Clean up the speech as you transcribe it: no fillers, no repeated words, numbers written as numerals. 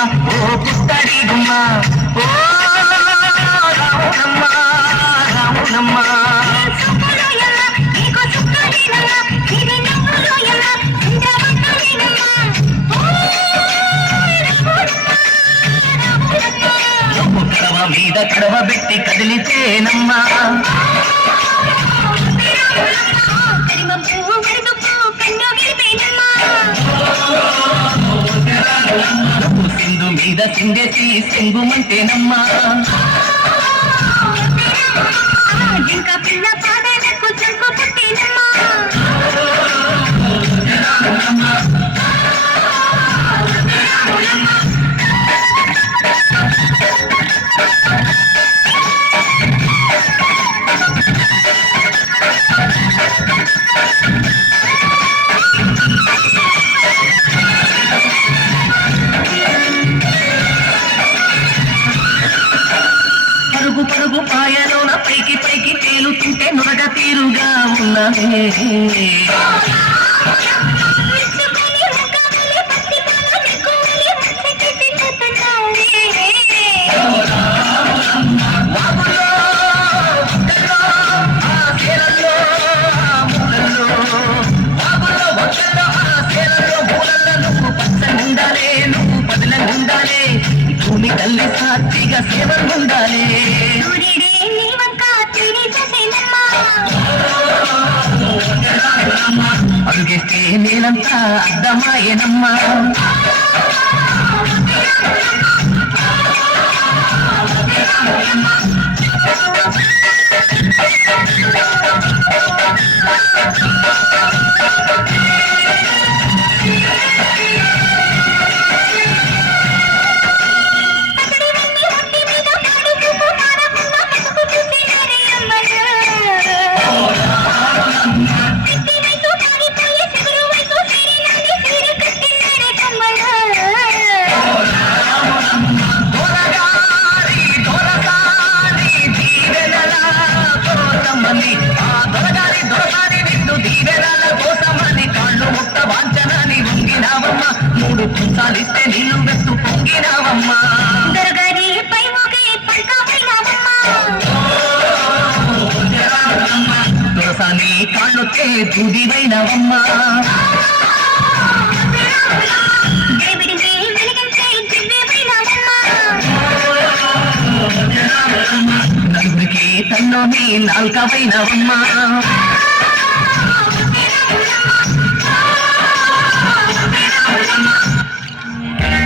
ఓ పుత్తడి గుమ్మ ఓ రాములమ్మ రాములమ్మ కడవ మీద కడవ పెట్టి కదిలితేనమ్మా సింధు మీద సింగేసి సింగుమంటేనమ్మా ఇంకా పిల్ల పాదాలకు చంకు పుట్టినమ్మా పరుగు పరుగు పాయలోన పైకి పైకి తేలుతుంటే నురగ తీరుగా ఉన్నదే భూమి తల్లి సాక్షిగా సేవ ఉండాలి అడుగేస్తే నేనంతా అర్థమాయనమ్మా మూడు పుంసాలిస్తే నీళ్ళు వెత్తు పొంగినావమ్మా దొరసాని కాళ్ళొచ్చే దూదివైనవమ్మా నలుగురికి తల్లోని నాల్కవైనవమ్మా